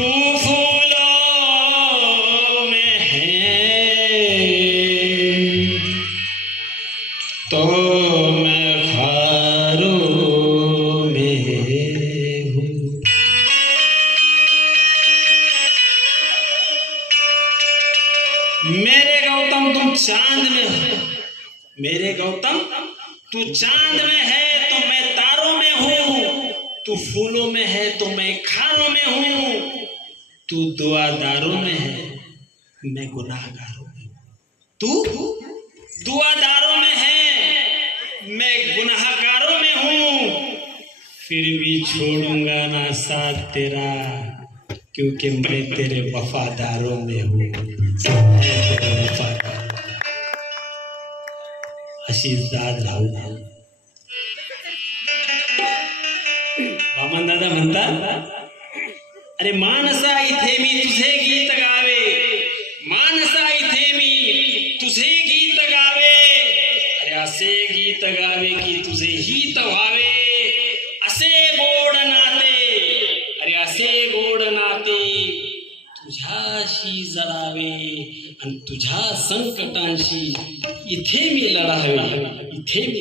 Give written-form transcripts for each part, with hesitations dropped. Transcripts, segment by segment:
तू फूलों में है तो मैं खारों में हूँ। मेरे गौतम तुम चांद में हो, मेरे गौतम तू चांद में है तो मैं तारों में हूँ, तू फूलों में है तो मैं खारों में हूँ, तू दुआदारों में है मैं गुनाहगारों में हूँ। तू दुआदारों में है मैं गुनाहगारों में हूँ, फिर भी छोड़ूंगा ना साथ तेरा क्योंकि मैं तेरे वफादारों में हूँ। आशीष दाद राहू वामन दादा म्हणतात, अरे मानसा इथे मी तुझे गीत गावे, मानसा इथे मी तुझे गीत गावे, अरे असे गीत गावे की तुझे हित व्हावे, असे गोड नाते, अरे असे गोड नाते तुझ्याशी जळावे आणि तुझ्या संकटांशी इथे मी लढावे, इथे मी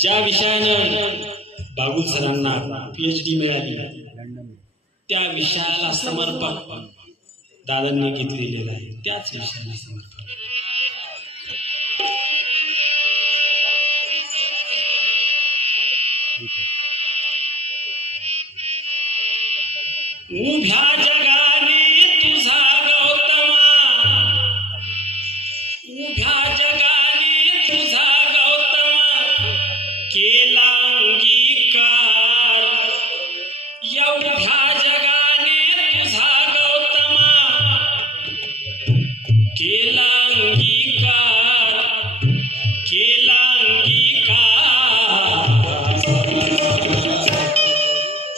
ज्या विषयानं बागुल सरांना PhD मिळाली त्या विषयाला समर्पण दादांनी घेतलेलं आहे, त्याच विषयाला समर्पण. उभ्या जगाने तुझा गौतमा, उभ्या जगाने तुझा गौतमा केला अंगीकार, या उभ्या जगाने तुझा गौतमा केला अंगीकार, केला अंगीकार.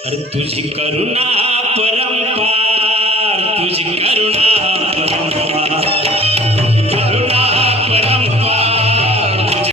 अरे तुझी करुणा